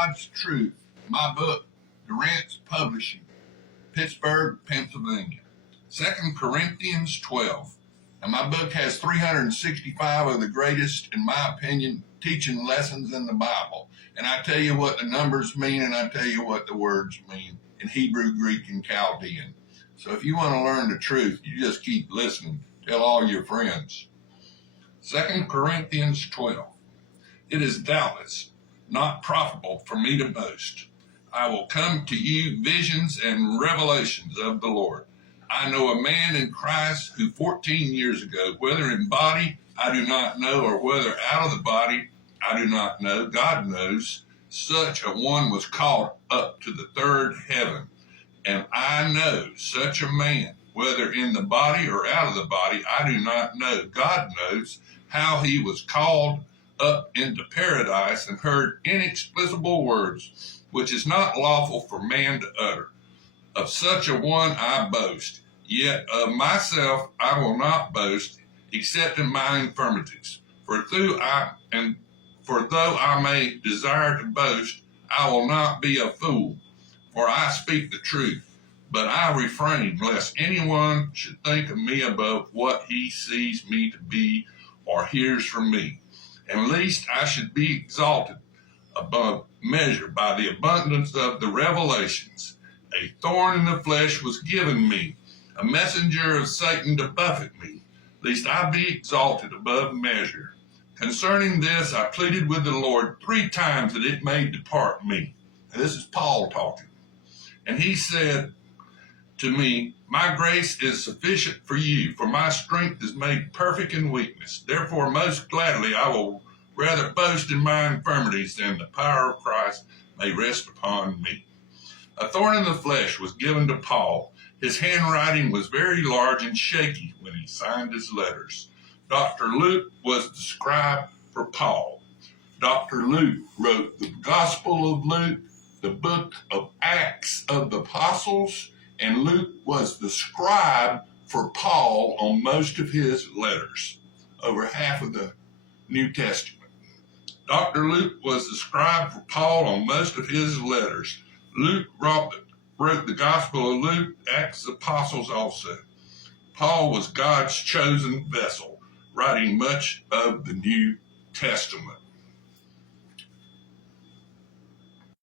God's Truth, my book, Durant's Publishing, Pittsburgh, Pennsylvania. 2 Corinthians 12. And my book has 365 of the greatest, in my opinion, teaching lessons in the Bible. And I tell you what the numbers mean, and I tell you what the words mean in Hebrew, Greek, and Chaldean. So if you want to learn the truth, you just keep listening. Tell all your friends. 2 Corinthians 12. It is doubtless not profitable for me to boast. I will come to you visions and revelations of the Lord. I know a man in Christ who 14 years ago, whether in body I do not know, or whether out of the body I do not know, God knows, such a one was caught up to the third heaven. And I know such a man, whether in the body or out of the body, I do not know. God knows how he was called up into paradise and heard inexplicable words, which is not lawful for man to utter. Of such a one I boast, yet of myself I will not boast, except in my infirmities. For though I may desire to boast, I will not be a fool, for I speak the truth. But I refrain, lest anyone should think of me above what he sees me to be or hears from me, and lest I should be exalted above measure by the abundance of the revelations. A thorn in the flesh was given me, a messenger of Satan to buffet me, lest I be exalted above measure. Concerning this I pleaded with the Lord 3 times that it may depart me. And this is Paul talking. And he said to me, my grace is sufficient for you, for my strength is made perfect in weakness. Therefore, most gladly I will rather boast in my infirmities, than the power of Christ may rest upon me. A thorn in the flesh was given to Paul. His handwriting was very large and shaky when he signed his letters. Dr. Luke was the scribe for Paul. Dr. Luke wrote the Gospel of Luke, the book of Acts of the Apostles, and Luke was the scribe for Paul on most of his letters, over half of the New Testament. Dr. Luke was the scribe for Paul on most of his letters. Luke wrote the Gospel of Luke, Acts of the Apostles also. Paul was God's chosen vessel, writing much of the New Testament.